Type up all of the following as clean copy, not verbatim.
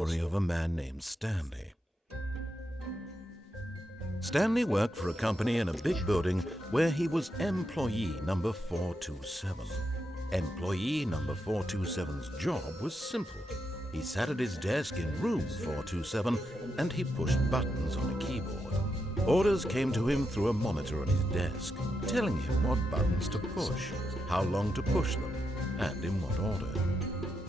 Story of a man named Stanley. Stanley worked for a company in a big building where he was employee number 427. Employee number 427's job was simple. He sat at his desk in room 427 and he pushed buttons on a keyboard. Orders came to him through a monitor on his desk, telling him what buttons to push, how long to push them, and in what order.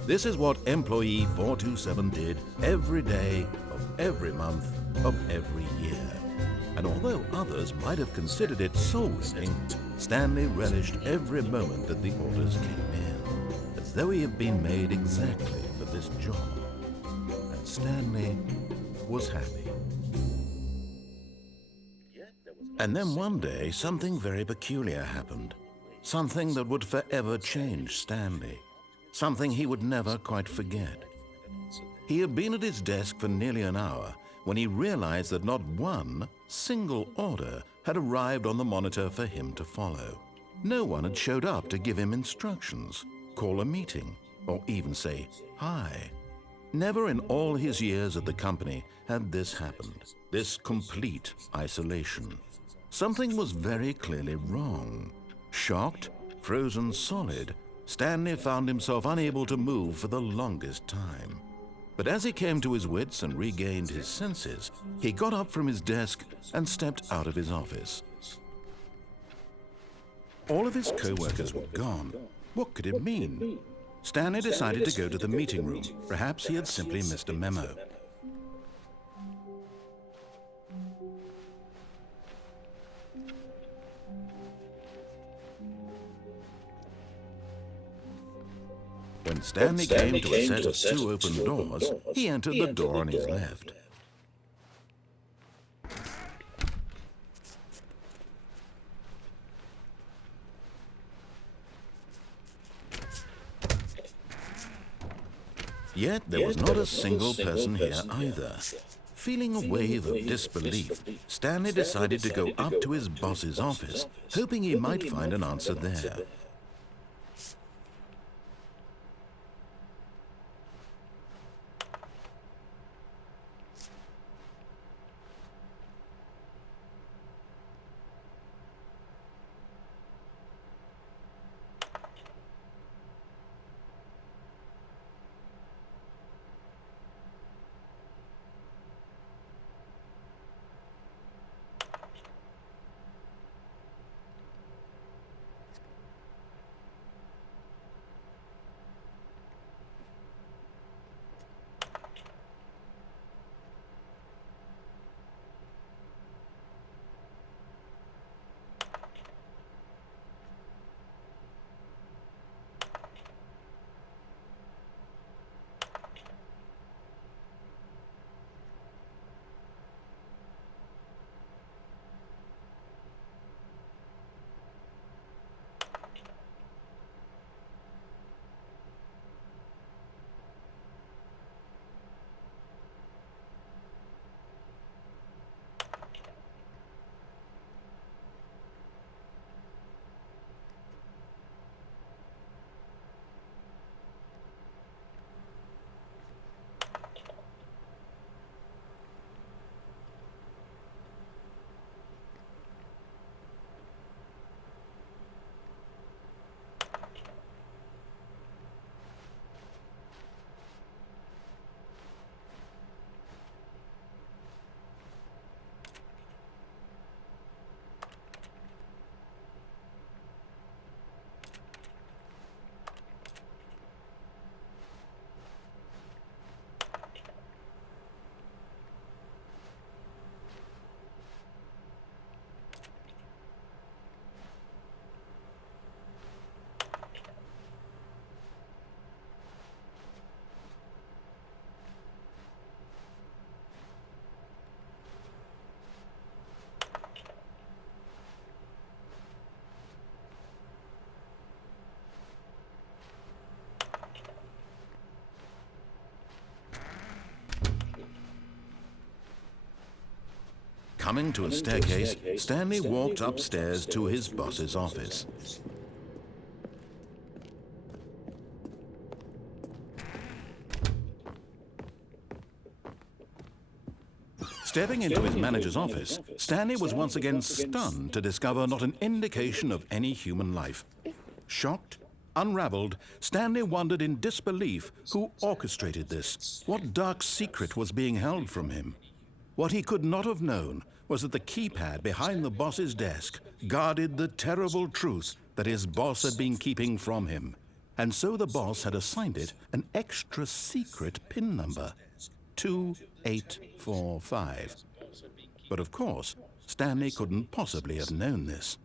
This is what employee 427 did every day of every month of every year. And although others might have considered it soul-winning, Stanley relished every moment that the orders came in, as though he had been made exactly for this job. And Stanley was happy. And then one day, something very peculiar happened. Something that would forever change Stanley. Something he would never quite forget. He had been at his desk for nearly an hour when he realized that not one single order had arrived on the monitor for him to follow. No one had showed up to give him instructions, call a meeting, or even say hi. Never in all his years at the company had this happened, this complete isolation. Something was very clearly wrong. Shocked, frozen solid, Stanley found himself unable to move for the longest time. But as he came to his wits and regained his senses, he got up from his desk and stepped out of his office. All of his co-workers were gone. What could it mean? Stanley decided to go to the meeting room. Perhaps he had simply missed a memo. When Stanley came to a set of two open doors, he entered the door on his left. Yet there was not a single person here either. Feeling a wave of disbelief, Stanley decided to go up to his boss's office, hoping he might find an answer there. Coming to a staircase, Stanley walked upstairs to his boss's office. Stepping into his manager's office, Stanley was once again stunned to discover not an indication of any human life. Shocked, unraveled, Stanley wondered in disbelief who orchestrated this. What dark secret was being held from him? What he could not have known was that the keypad behind the boss's desk guarded the terrible truth that his boss had been keeping from him. And so the boss had assigned it an extra secret PIN number, 2845. But of course, Stanley couldn't possibly have known this.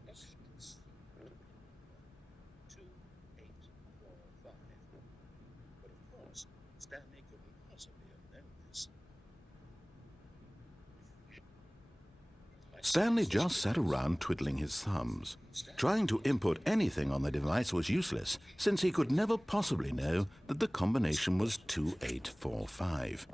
Stanley just sat around twiddling his thumbs. Trying to input anything on the device was useless, since he could never possibly know that the combination was 2845.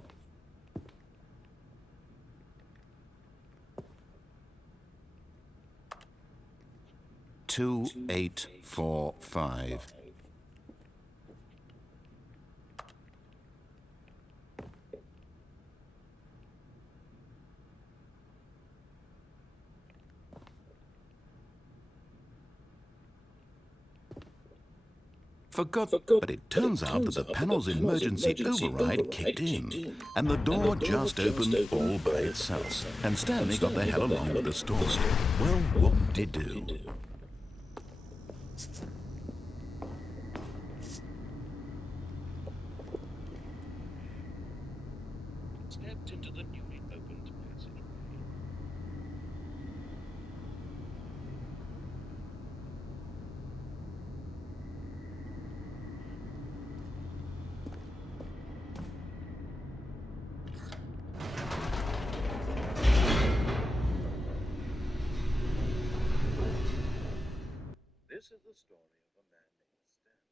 Two, 845. Forgot, but it turns out that the panel's emergency override kicked in, and the door just opened all by itself, and Stanley got the hell along with the story. Well, whoop-de-doo. Stepped into the newly opened passageway. This is the story of a man named Stanley.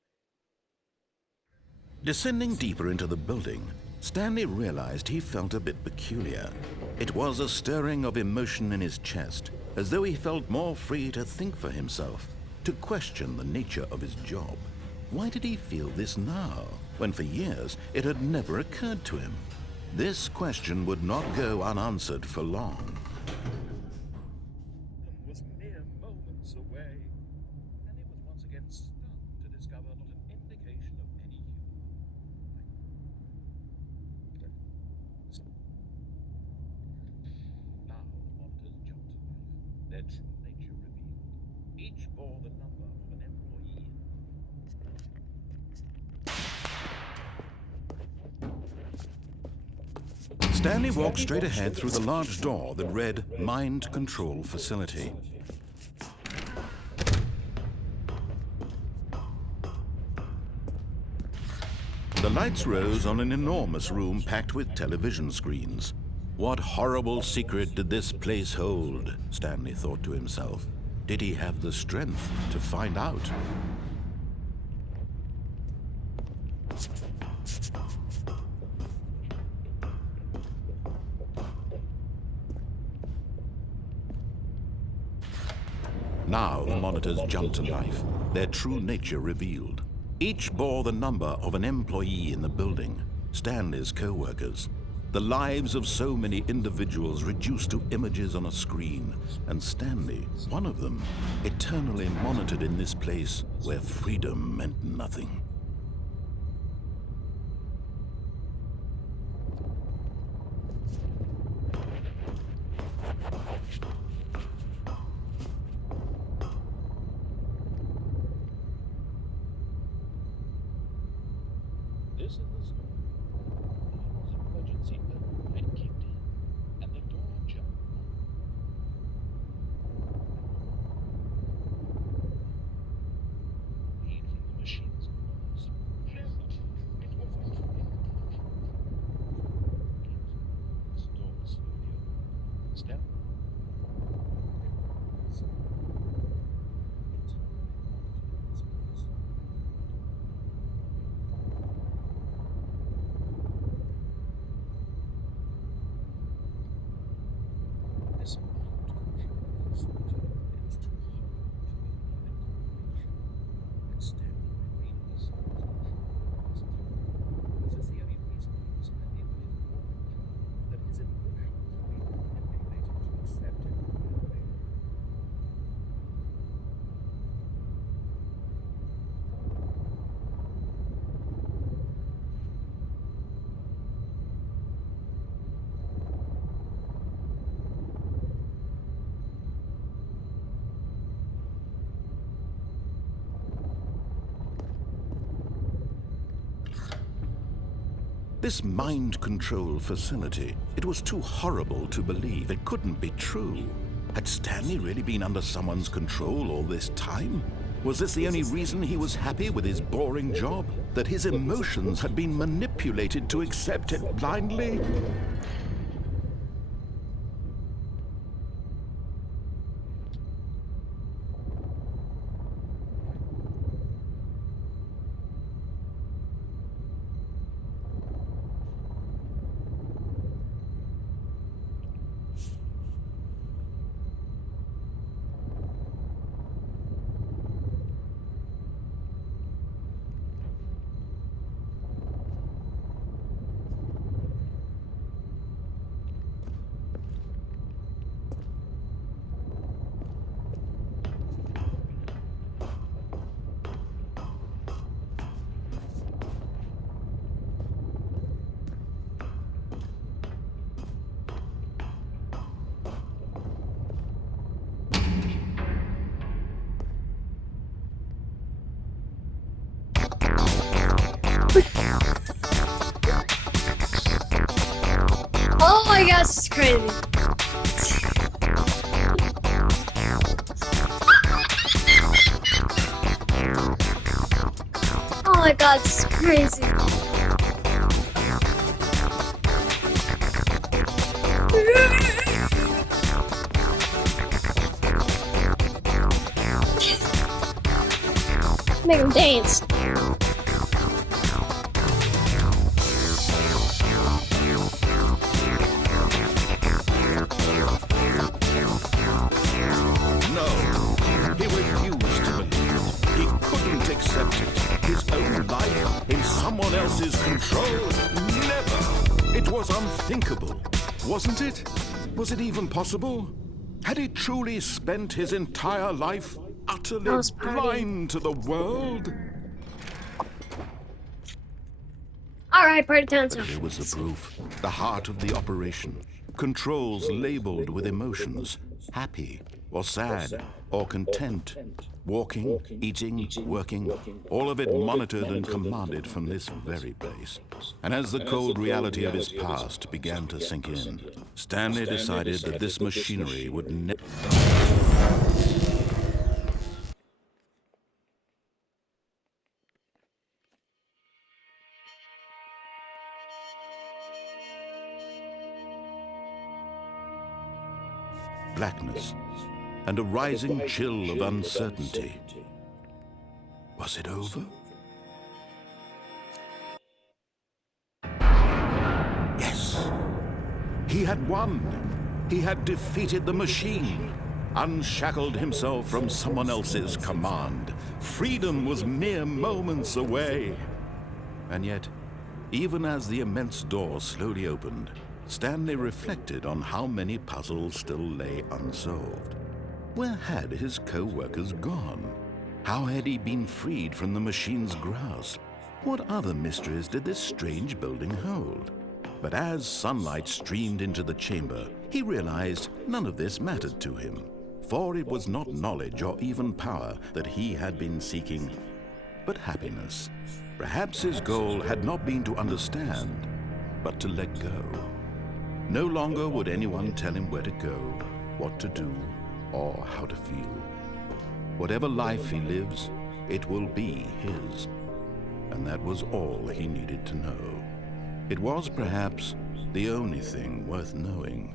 Descending deeper into the building, Stanley realized he felt a bit peculiar. It was a stirring of emotion in his chest, as though he felt more free to think for himself, to question the nature of his job. Why did he feel this now, when for years it had never occurred to him? This question would not go unanswered for long. Was mere moments away, and he was once again stunned to discover not an indication of any human. Now the monitors jumped to life, their true nature revealed. Each bore the number of an employee. Stanley walked straight ahead through the large door that read Mind Control Facility. The lights rose on an enormous room packed with television screens. What horrible secret did this place hold? Stanley thought to himself. Did he have the strength to find out? Now the monitors jumped to life, their true nature revealed. Each bore the number of an employee in the building, Stanley's co-workers. The lives of so many individuals reduced to images on a screen, and Stanley, one of them, eternally monitored in this place where freedom meant nothing. This is the story. The emergency override kicked in, and the door jumped. Read from the machine's notes. It was the door was slowly opened. Step. This mind control facility is too hard to believe in combination. But still, reading this is the only reason he was happy with his work, that his emotions were being This mind control facility, it was too horrible to believe. It couldn't be true. Had Stanley really been under someone's control all this time? Was this the only reason he was happy with his boring job? That his emotions had been manipulated to accept it blindly? Oh my gosh, it's crazy. Oh my god, it's crazy. Make him dance. No, he refused to believe it. He couldn't accept it. His own life in someone else's control? Never! It was unthinkable, wasn't it? Was it even possible? Had he truly spent his entire life utterly blind to the world? Alright, party time. But here was the proof. The heart of the operation. Controls labeled with emotions. Happy, or sad, or content. Walking, eating, working. All of it monitored and commanded from this very place. And as the cold reality of his past began to sink in, Stanley decided that this machinery would never... blackness, and a rising chill of uncertainty. Was it over? Yes. He had won. He had defeated the machine, unshackled himself from someone else's command. Freedom was mere moments away. And yet, even as the immense door slowly opened, Stanley reflected on how many puzzles still lay unsolved. Where had his co-workers gone? How had he been freed from the machine's grasp? What other mysteries did this strange building hold? But as sunlight streamed into the chamber, he realized none of this mattered to him, for it was not knowledge or even power that he had been seeking, but happiness. Perhaps his goal had not been to understand, but to let go. No longer would anyone tell him where to go, what to do, or how to feel. Whatever life he lives, it will be his. And that was all he needed to know. It was perhaps the only thing worth knowing.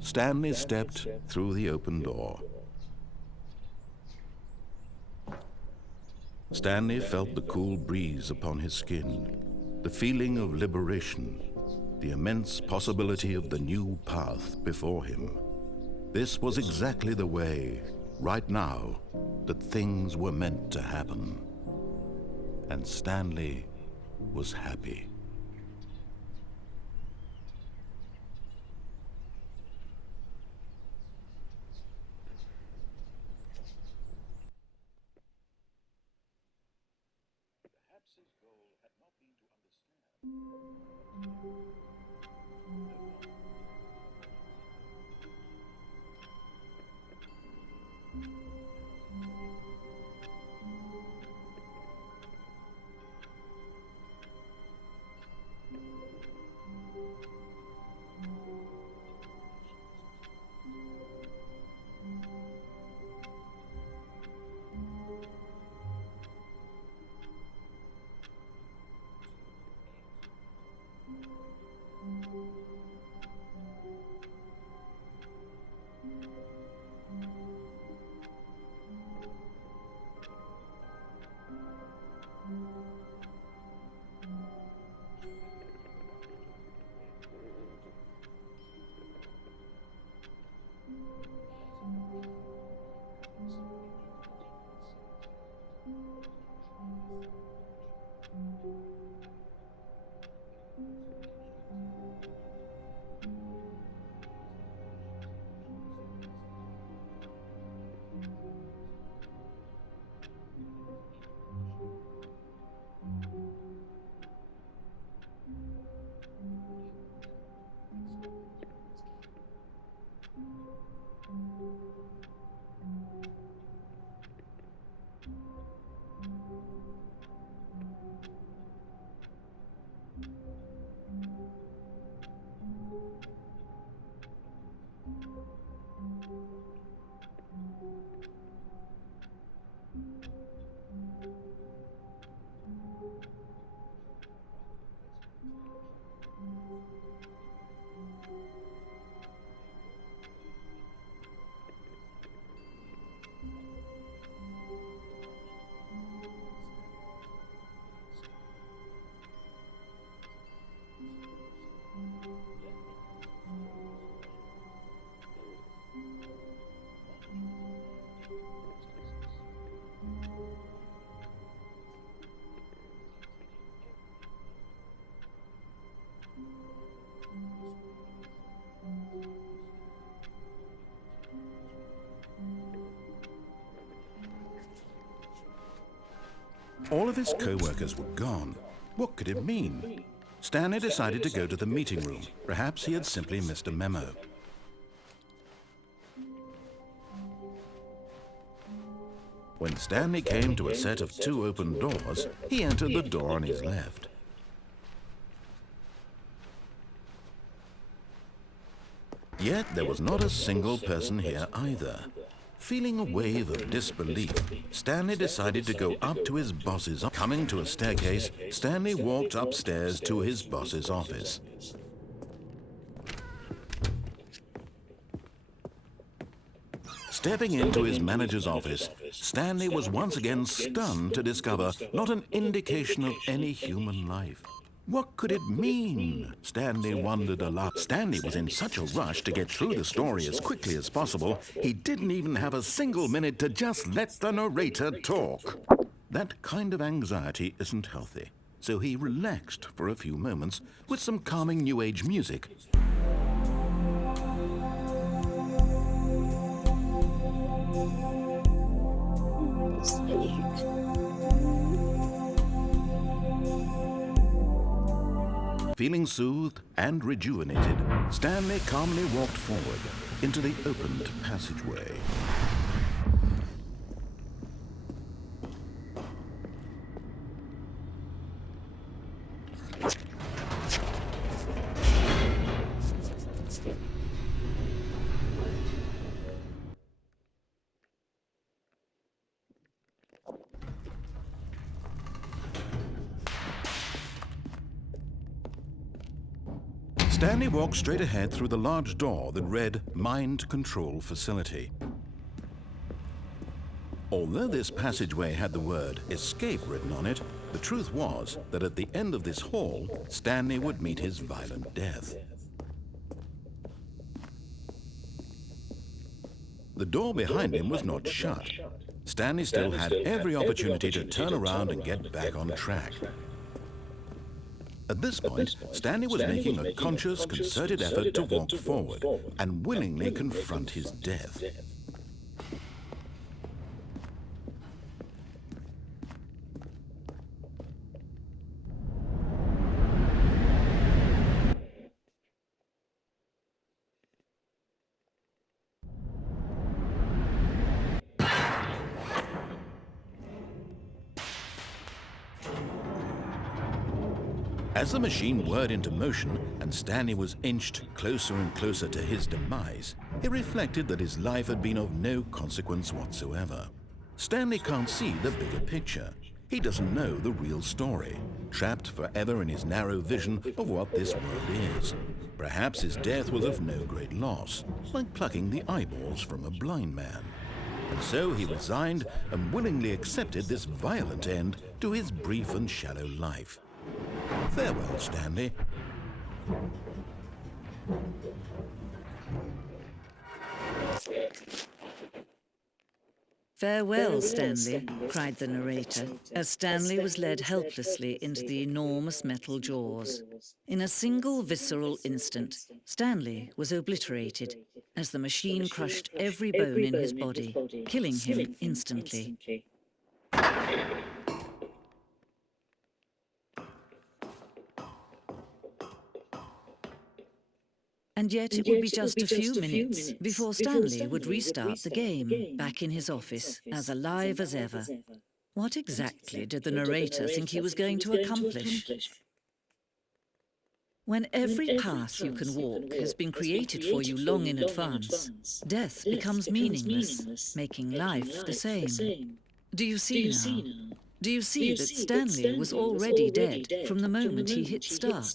Stanley stepped through the open door. Stanley felt the cool breeze upon his skin, the feeling of liberation, the immense possibility of the new path before him. This was exactly the way, right now, that things were meant to happen. And Stanley was happy. Perhaps his goal had not been to understand. All of his co-workers were gone. What could it mean? Stanley decided to go to the meeting room. Perhaps he had simply missed a memo. When Stanley came to a set of 2 open doors, he entered the door on his left. Yet there was not a single person here either. Feeling a wave of disbelief, Stanley decided to go up to his boss's office. Coming to a staircase, Stanley walked upstairs to his boss's office. Stepping into his manager's office, Stanley was once again stunned to discover not an indication of any human life. What could it mean? Stanley wondered aloud. Stanley was in such a rush to get through the story as quickly as possible, he didn't even have a single minute to just let the narrator talk. That kind of anxiety isn't healthy, so he relaxed for a few moments with some calming New Age music. Feeling soothed and rejuvenated, Stanley calmly walked forward into the opened passageway. Stanley walked straight ahead through the large door that read Mind Control Facility. Although this passageway had the word escape written on it, the truth was that at the end of this hall, Stanley would meet his violent death. The door behind him was not shut. Stanley still had every opportunity to turn around and get back on track. At this point, Stanley was making a conscious, concerted effort to walk forward and willingly confront his death. As the machine whirred into motion and Stanley was inched closer and closer to his demise, he reflected that his life had been of no consequence whatsoever. Stanley can't see the bigger picture. He doesn't know the real story, trapped forever in his narrow vision of what this world is. Perhaps his death was of no great loss, like plucking the eyeballs from a blind man. And so he resigned and willingly accepted this violent end to his brief and shallow life. Farewell, Stanley. Farewell, Stanley, cried the narrator, as Stanley was led helplessly into the enormous metal jaws. In a single visceral instant, Stanley was obliterated as the machine crushed every bone in his body, killing him instantly. And yet it would be just a few minutes before Stanley would restart the game, back in his office, as alive as ever. What exactly did the narrator think he was going to accomplish? When every path you can walk has been created for you long in advance, death becomes meaningless, making life the same. Do you see now? Do you see that Stanley was already dead from the moment he hit start?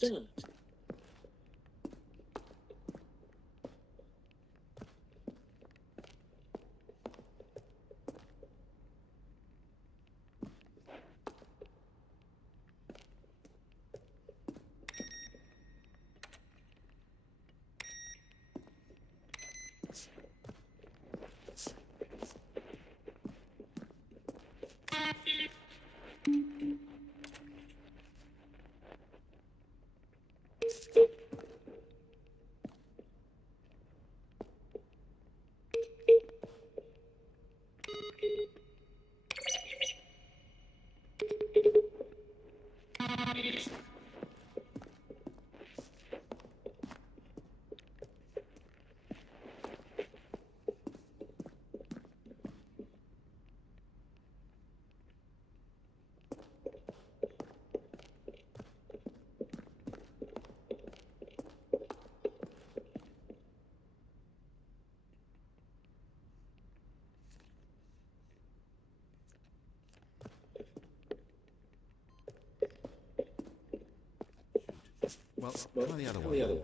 Well, try the other one.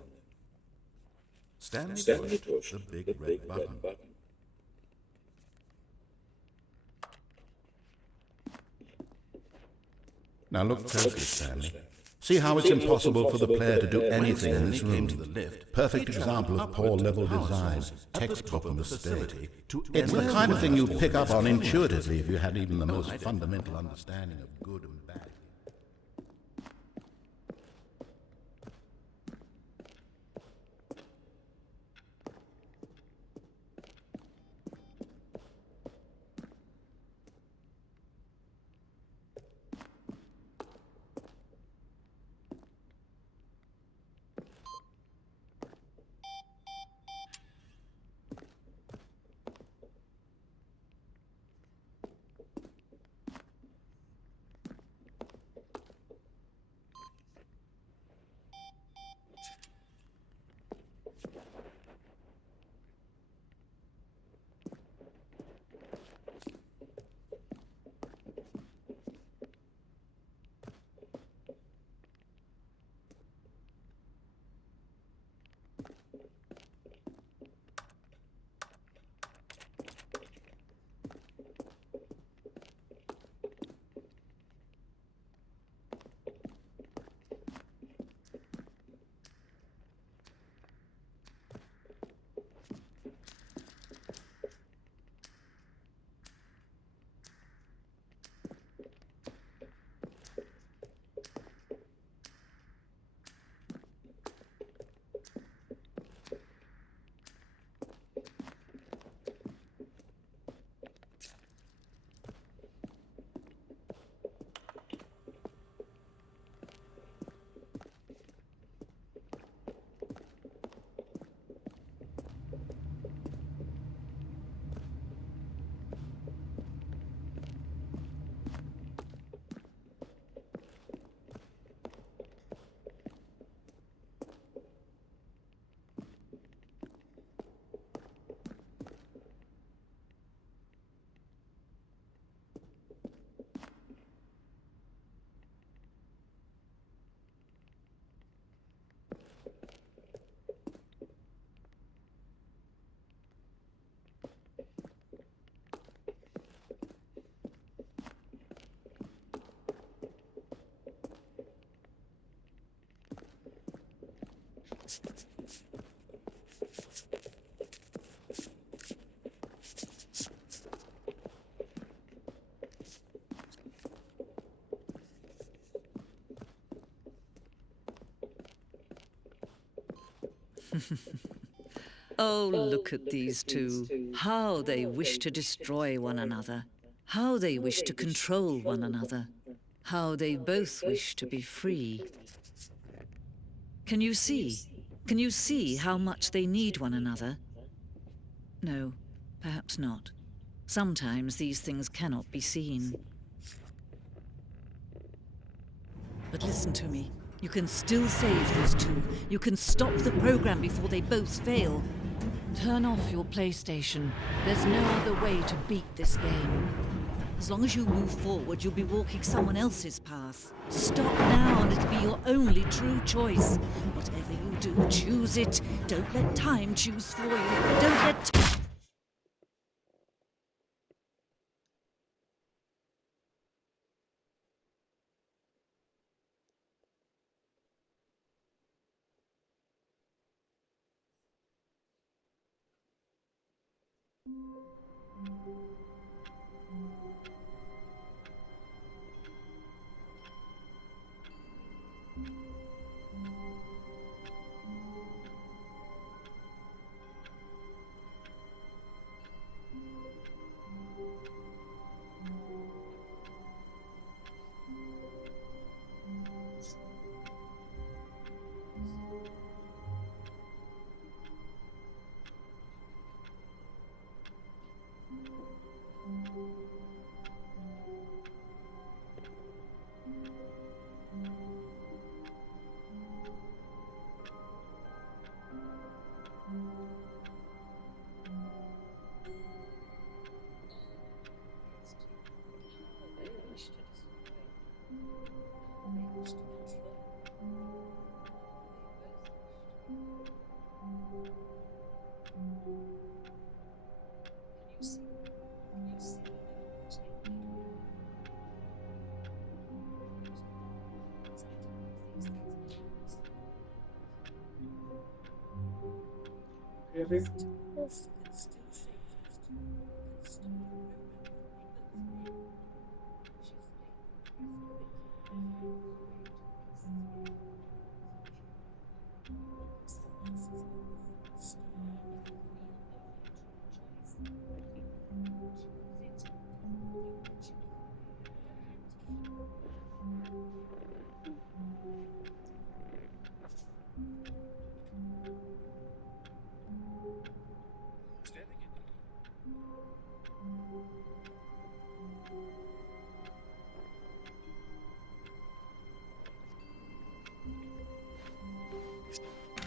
Stanley pushed the big red button. Now look closely, Stanley. See how it's impossible for the player to do anything in this room. To the lift. Perfect example of poor level design, textbook mistake. It's the kind of thing you'd pick up on intuitively if you had even the most fundamental understanding of good and bad. Oh, look at these two. How they wish to destroy one another. How they wish to control one another. How they both wish to be free. Can you see? Can you see how much they need one another? No, perhaps not. Sometimes these things cannot be seen. But listen to me. You can still save these two. You can stop the program before they both fail. Turn off your PlayStation. There's no other way to beat this game. As long as you move forward, you'll be walking someone else's path. Stop now and it'll be your only true choice. Whatever you do, choose it. Don't let time choose for you. Don't let...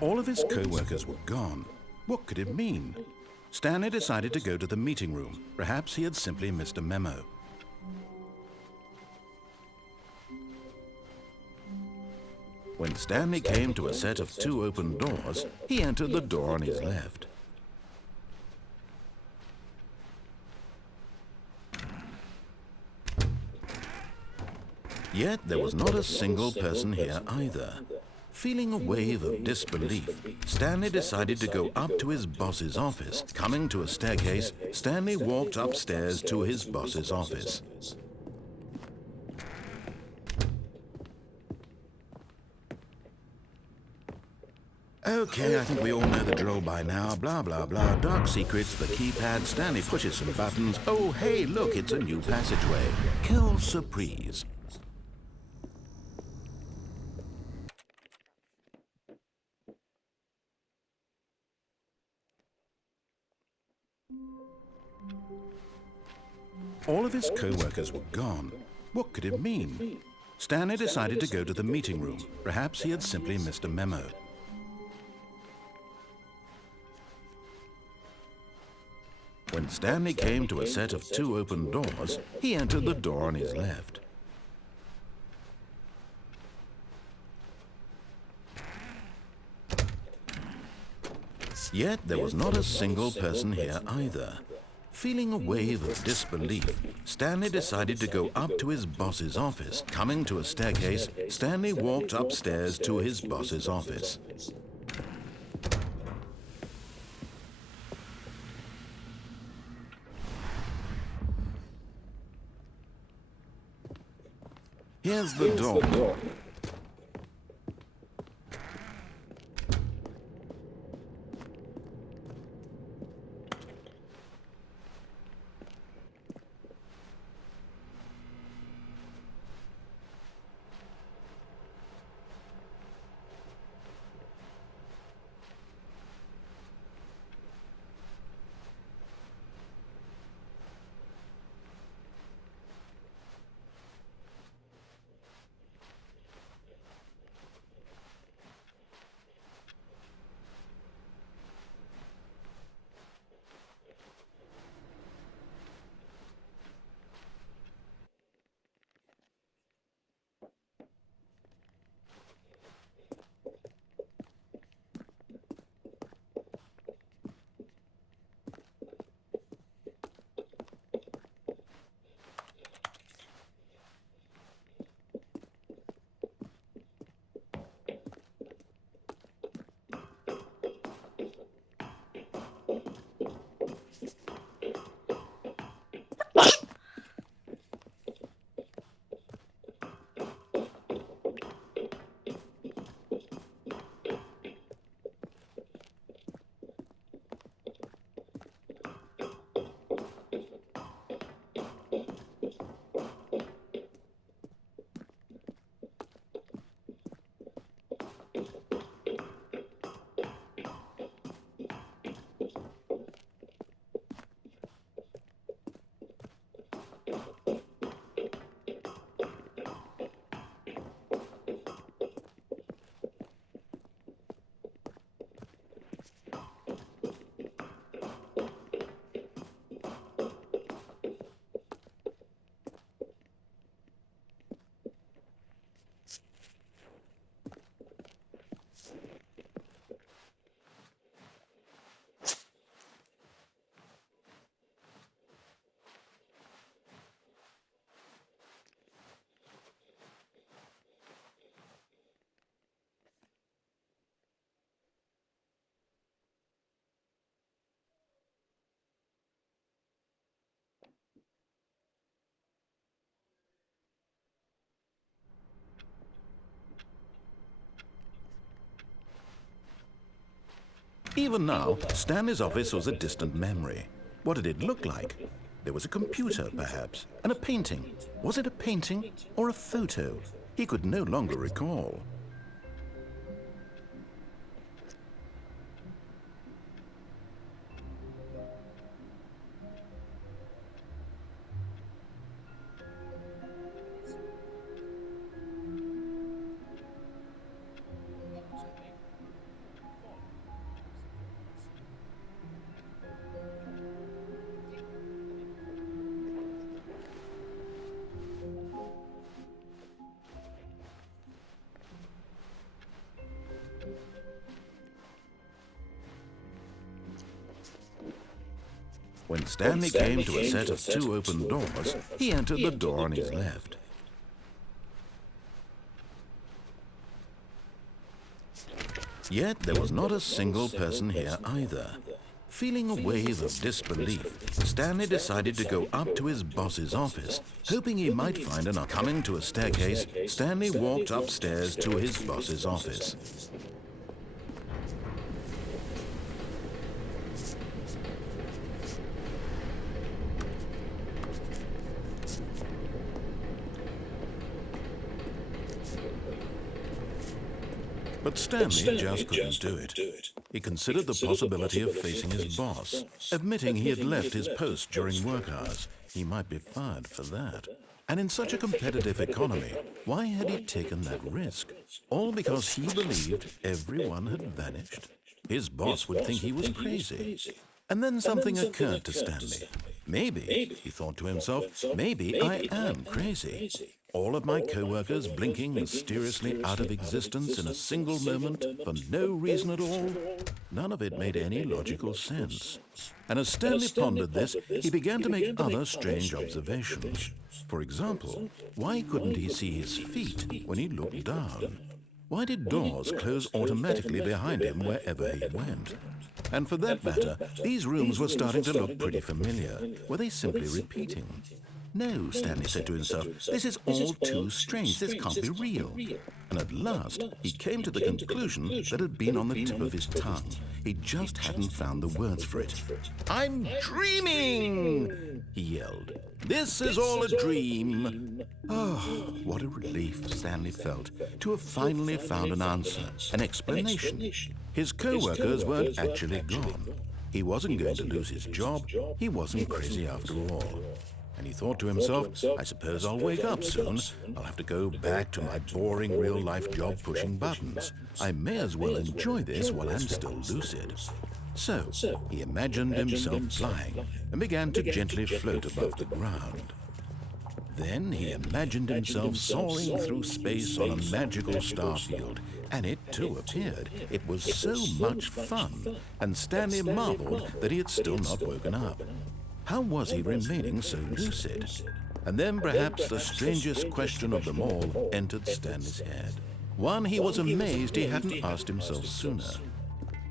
All of his co-workers were gone. What could it mean? Stanley decided to go to the meeting room. Perhaps he had simply missed a memo. When Stanley came to a set of 2 open doors, he entered the door on his left. Yet there was not a single person here either. Feeling a wave of disbelief, Stanley decided to go up to his boss's office. Coming to a staircase, Stanley walked upstairs to his boss's office. Okay, I think we all know the drill by now. Blah, blah, blah. Dark secrets, the keypad. Stanley pushes some buttons. Oh, hey, look, it's a new passageway. Quelle surprise. All of his co-workers were gone. What could it mean? Stanley decided to go to the meeting room. Perhaps he had simply missed a memo. When Stanley came to a set of 2 open doors, he entered the door on his left. Yet there was not a single person here either. Feeling a wave of disbelief, Stanley decided to go up to his boss's office. Coming to a staircase, Stanley walked upstairs to his boss's office. Here's the door. Even now, Stanley's office was a distant memory. What did it look like? There was a computer, perhaps, and a painting. Was it a painting or a photo? He could no longer recall. When Stanley came to a set of two open doors, he entered the door on his left. Yet there was not a single person here either. Feeling a wave of disbelief, Stanley decided to go up to his boss's office, hoping he might find an... Coming to a staircase, Stanley walked upstairs to his boss's office. But Stanley just couldn't do it. He considered the possibility of facing his boss, admitting he had left his post during work hours. He might be fired for that. And in such a competitive economy, why had he taken that risk? All because he believed everyone had vanished? His boss would think he was crazy. And then something occurred to Stanley. Maybe, he thought to himself, maybe I am crazy. All of my co-workers blinking mysteriously out of existence in a single moment for no reason at all. None of it made any logical sense. And as Stanley pondered this, he began to make other strange observations. For example, why couldn't he see his feet when he looked down? Why did doors close automatically behind him wherever he went? And for that matter, these rooms were starting to look pretty familiar. Were they simply repeating? No, Stanley said to himself, this is all too strange. This can't be real. And at last, he came to the conclusion that had been on the tip of his tongue. He just hadn't found the words for it. I'm dreaming, he yelled. This is all a dream. Oh, what a relief Stanley felt to have finally found an answer, an explanation. His co-workers weren't actually gone. He wasn't going to lose his job. He wasn't crazy after all. And he thought to himself, I suppose I'll wake up soon. I'll have to go back to my boring real-life job pushing buttons. I may as well enjoy this while I'm still lucid. So he imagined himself flying and began to gently float above the ground. Then he imagined himself soaring through space on a magical starfield, and it too appeared. It was so much fun, and Stanley marveled that he had still not woken up. How was he remaining so lucid? And then perhaps the strangest question of them all entered Stanley's head. One he was amazed he hadn't asked himself sooner.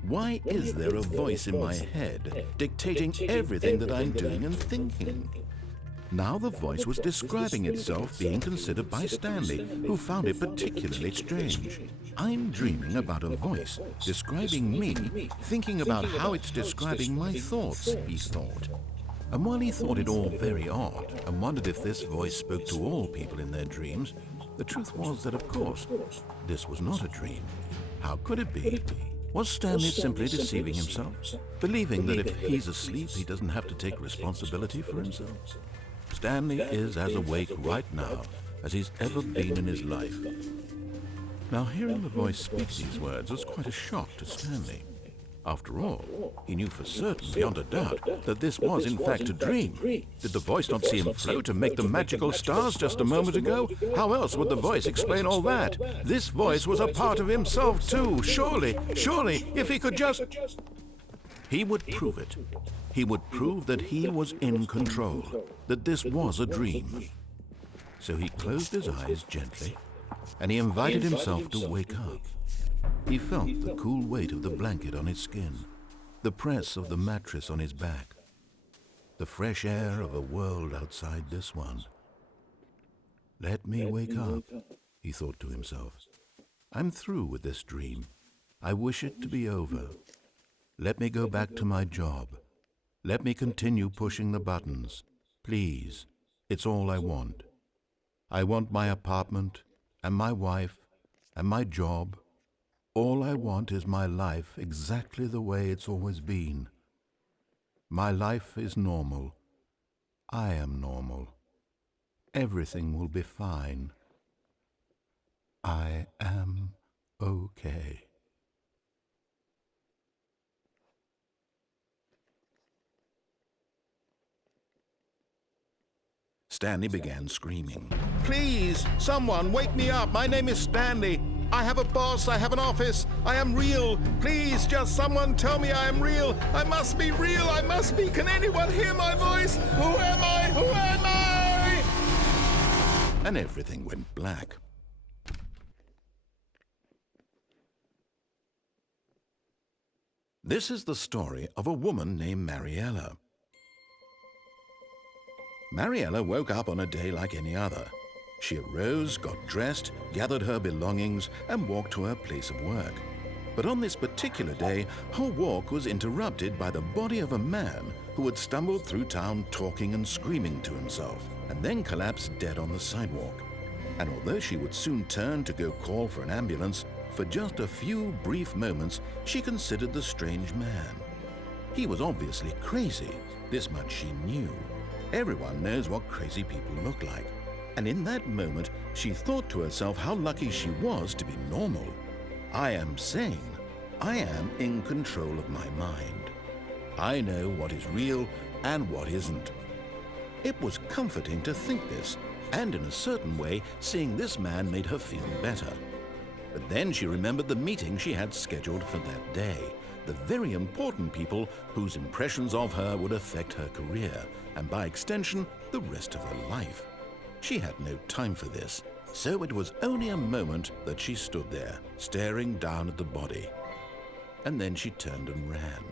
Why is there a voice in my head dictating everything that I'm doing and thinking? Now the voice was describing itself being considered by Stanley, who found it particularly strange. I'm dreaming about a voice describing me, thinking about how it's describing my thoughts, he thought. And while he thought it all very odd and wondered if this voice spoke to all people in their dreams, the truth was that, of course, this was not a dream. How could it be? Was Stanley simply deceiving himself, believing that if he's asleep, he doesn't have to take responsibility for himself? Stanley is as awake right now as he's ever been in his life. Now, hearing the voice speak these words was quite a shock to Stanley. After all, he knew for certain, beyond a doubt, that this was in fact a dream. Did the voice not see him float and make the magical stars just a moment ago? How else would the voice explain all that? This voice was a part of himself too. Surely, if he could just... He would prove it. He would prove that he was in control, that this was a dream. So he closed his eyes gently, and he invited himself to wake up. He felt the cool weight of the blanket on his skin, the press of the mattress on his back, the fresh air of a world outside this one. Let me wake up, he thought to himself. I'm through with this dream. I wish it to be over. Let me go back to my job. Let me continue pushing the buttons. Please, it's all I want. I want my apartment, and my wife, and my job. All I want is my life exactly the way it's always been. My life is normal. I am normal. Everything will be fine. I am okay. Stanley began screaming. Please, someone, wake me up. My name is Stanley. I have a boss. I have an office. I am real. Please, just someone tell me I am real. I must be real. I must be. Can anyone hear my voice? Who am I? Who am I? And everything went black. This is the story of a woman named Mariella. Mariella woke up on a day like any other. She arose, got dressed, gathered her belongings, and walked to her place of work. But on this particular day, her walk was interrupted by the body of a man who had stumbled through town talking and screaming to himself, and then collapsed dead on the sidewalk. And although she would soon turn to go call for an ambulance, for just a few brief moments she considered the strange man. He was obviously crazy, this much she knew. Everyone knows what crazy people look like. And in that moment, she thought to herself how lucky she was to be normal. I am sane. I am in control of my mind. I know what is real and what isn't. It was comforting to think this, and in a certain way, seeing this man made her feel better. But then she remembered the meeting she had scheduled for that day, the very important people whose impressions of her would affect her career, and by extension, the rest of her life. She had no time for this, so it was only a moment that she stood there, staring down at the body. And then she turned and ran.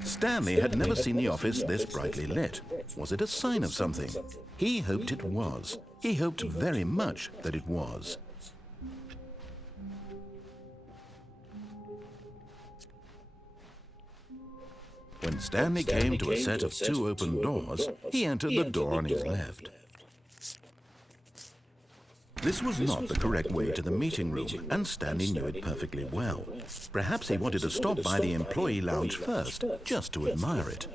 Stanley had never seen the office this brightly lit. Was it a sign of something? He hoped it was. He hoped very much that it was. When Stanley came to a set of two open doors, he entered the door on his left. This was not the correct way to the meeting room, and Stanley knew it perfectly well. Perhaps he wanted to stop by the employee lounge first, just to admire it.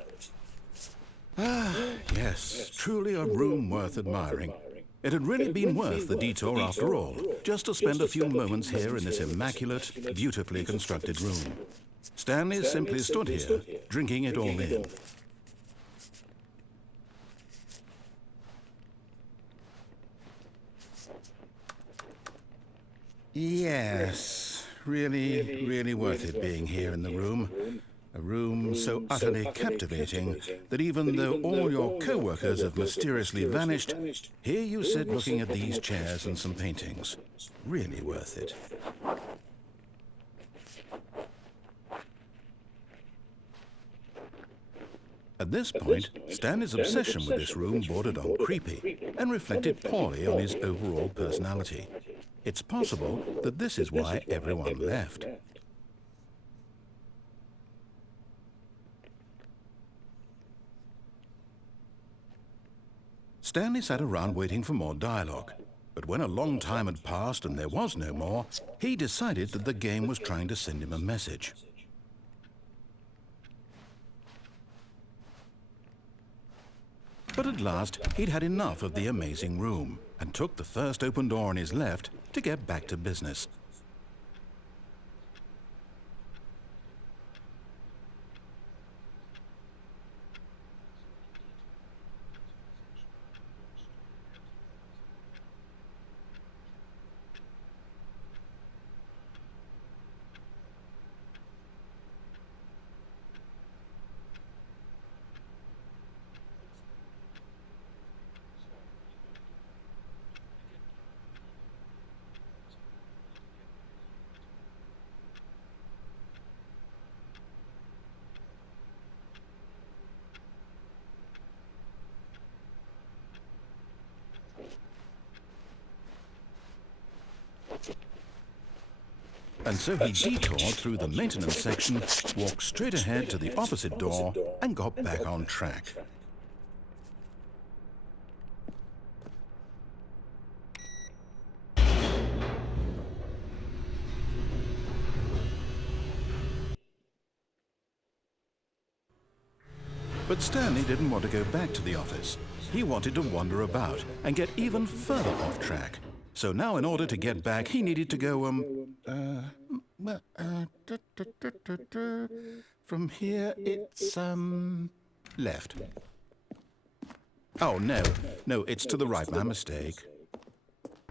Ah, yes, truly a room worth admiring. It had really been worth the detour after all, just to spend a few moments here in this immaculate, beautifully constructed room. Stanley simply stood here, drinking it all in. Yes, really worth it being here in the room. A room so utterly captivating that even though all your co-workers have mysteriously vanished, here you sit looking at these chairs and some paintings. Really worth it. At this point, Stanley's obsession with this room bordered on creepy and reflected poorly on his overall personality. It's possible that this is why everyone left. Stanley sat around waiting for more dialogue, but when a long time had passed and there was no more, he decided that the game was trying to send him a message. But at last, he'd had enough of the amazing room and took the first open door on his left to get back to business. And so he detoured through the maintenance section, walked straight ahead to the opposite door, and got back on track. But Stanley didn't want to go back to the office. He wanted to wander about and get even further off track. So now in order to get back, he needed to go, from here it's, left. Oh, no, it's to the right, my mistake.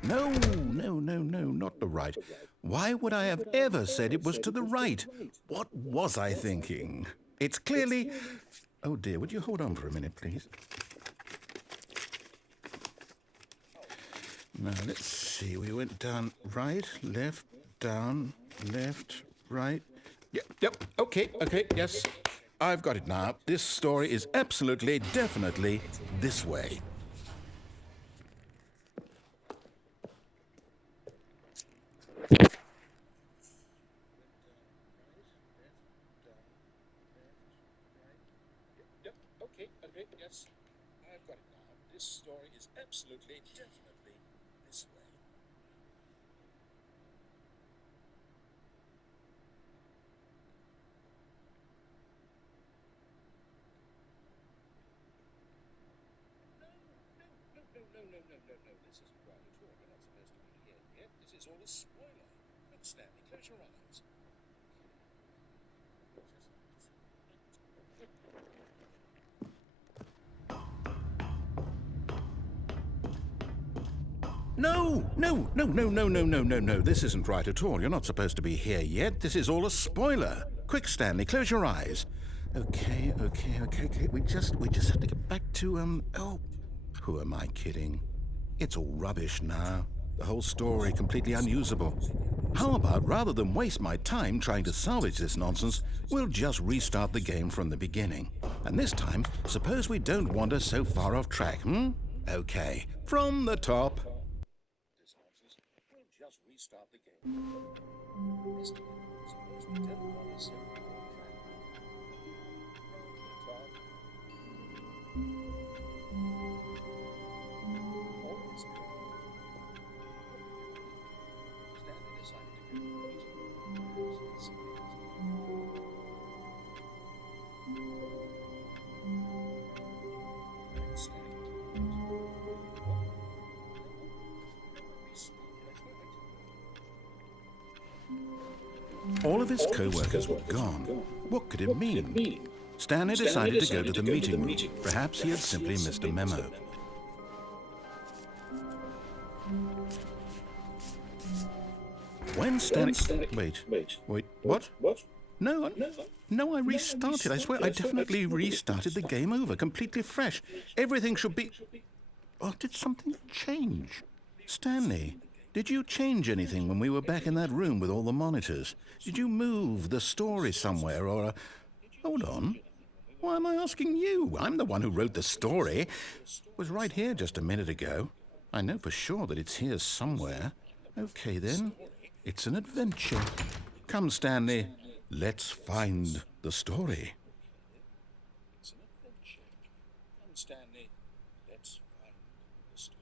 No, not the right. Why would I have ever said it was to the right? What was I thinking? It's clearly... Oh dear, would you hold on for a minute, please? Now, let's see. We went down right, left, down, left, right. Yep, okay, yes. I've got it now. This story is absolutely, definitely this way. Yep, okay, yes. I've got it now. This story is absolutely, definitely this way. No. This isn't right at all. You're not supposed to be here yet. This is all a spoiler. Look, Stanley, close your eyes. No. This isn't right at all. You're not supposed to be here yet. This is all a spoiler. Quick, Stanley, close your eyes. Okay. We just have to get back to, oh, who am I kidding? It's all rubbish now. The whole story completely unusable. How about, rather than waste my time trying to salvage this nonsense, we'll just restart the game from the beginning. And this time, suppose we don't wander so far off track, Okay, from the top. This nonsense, we'll just restart the game. This time, suppose we don't wander so far off track. From the top. Always good. Stanley decided to go to the meeting. All of his co-workers were gone. What could it mean? Stanley decided to go to the meeting room. Perhaps he had simply missed a memo. When Stanley... Wait, what? No, no, I restarted. I swear, I definitely restarted the game over, completely fresh. Everything should be... Or did something change? Stanley, did you change anything when we were back in that room with all the monitors? Did you move the story somewhere, or... Hold on. Why am I asking you? I'm the one who wrote the story. It was right here just a minute ago. I know for sure that it's here somewhere. Okay, then. It's an adventure. Come, Stanley. Let's find the story. It's an adventure. Come, Stanley. Let's find the story.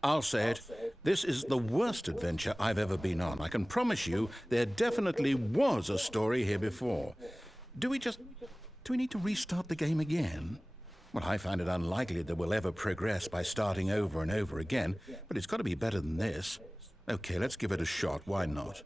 I'll say it. This is the worst adventure I've ever been on. I can promise you there definitely was a story here before. Do we need to restart the game again? Well, I find it unlikely that we'll ever progress by starting over and over again, but it's got to be better than this. Okay, let's give it a shot. Why not?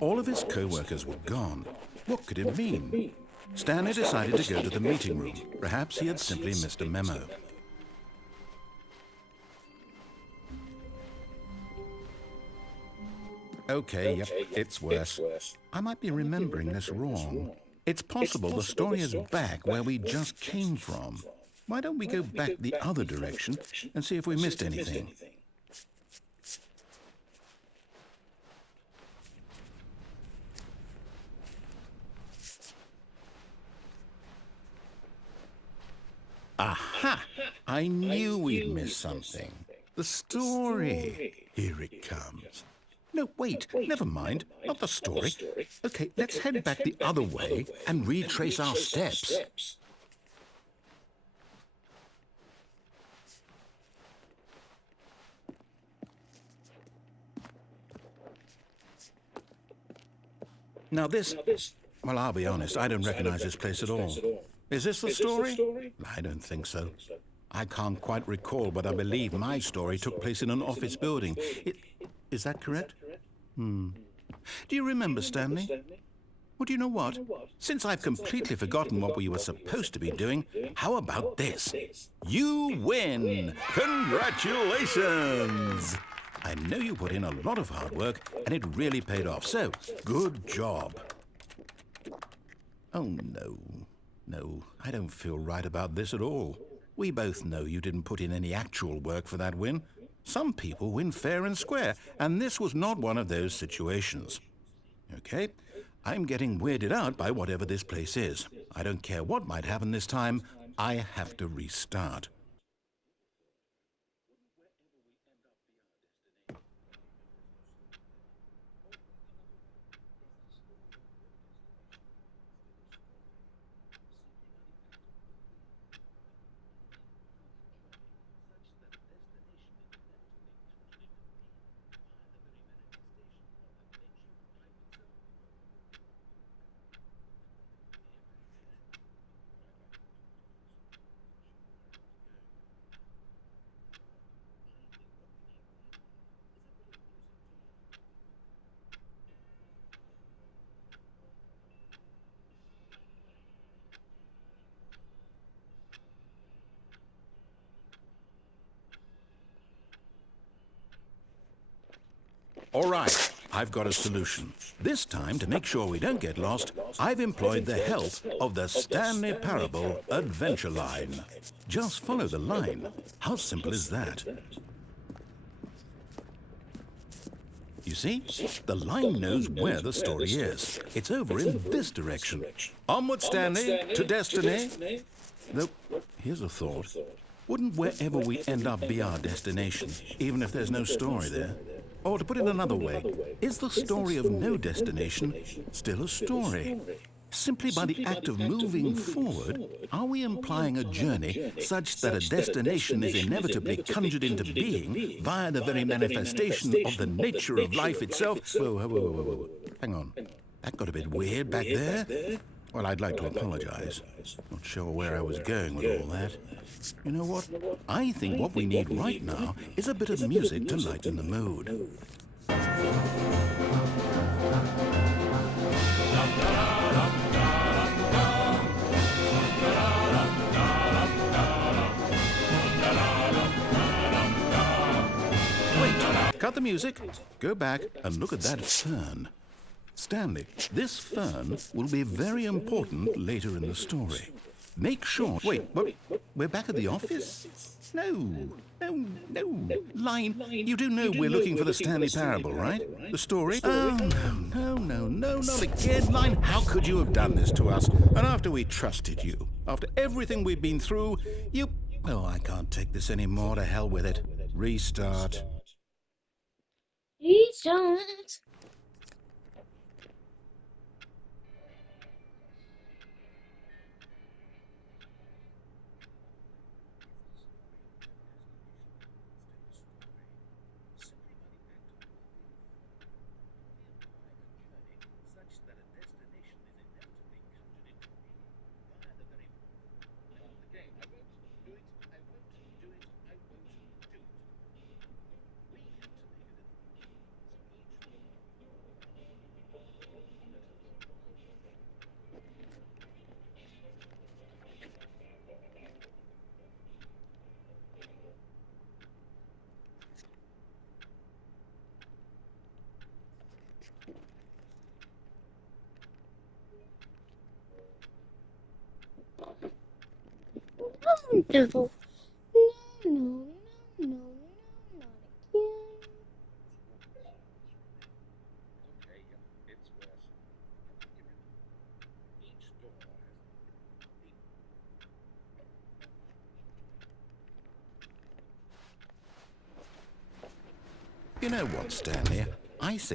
All of his co-workers were gone. What could it mean? Stanley decided to go to the meeting room. Perhaps he had simply missed a memo. Okay, yep, it's worse. I might be remembering this wrong. It's possible the story is back where we just came from. Why don't we go back the other direction and see if we missed anything? Aha! I knew we'd missed something. The story. Here it comes. No, wait, never mind. Not the story. Okay, let's head back the other way and retrace our steps. Now this... Well, I'll be honest, I don't recognize this place at all. Is this the story? I don't think so. I can't quite recall, but I believe my story took place in an office building. Is that correct? Do you remember, Stanley? Well, do you know what? Since I've completely forgotten what we were supposed to be doing, how about this? You win! Congratulations! I know you put in a lot of hard work, and it really paid off, so good job. Oh, no. No, I don't feel right about this at all. We both know you didn't put in any actual work for that win. Some people win fair and square, and this was not one of those situations. Okay, I'm getting weirded out by whatever this place is. I don't care what might happen this time. I have to restart. All right, I've got a solution. This time, to make sure we don't get lost, I've employed the help of the Stanley Parable Adventure Line. Just follow the line. How simple is that? You see, the line knows where the story is. It's over in this direction. Onward, Stanley, to destiny. Though, here's a thought. Wouldn't wherever we end up be our destination, even if there's no story there? Or to put it another way, is the story of no destination still a story? Simply by the act of moving forward, are we implying a journey such that a destination is inevitably conjured into being via the very manifestation of the nature of life itself? Whoa. Hang on. That got a bit weird back there. Well, I'd like to apologize. Not sure where I was going with all that. You know what? I think what we need right now is a bit of music to lighten the mood. Wait, cut the music. Go back and look at that fern. Stanley, this fern will be very important later in the story. Make sure... Wait, we're back at the office? No. Line, you do know we're looking for the Stanley Parable, right? The story? Oh, no, not again. Line, how could you have done this to us? And after we trusted you, after everything we've been through, you... Oh, I can't take this anymore. To hell with it. Restart. Restart. No. No, not again. You know what, Stanley? I say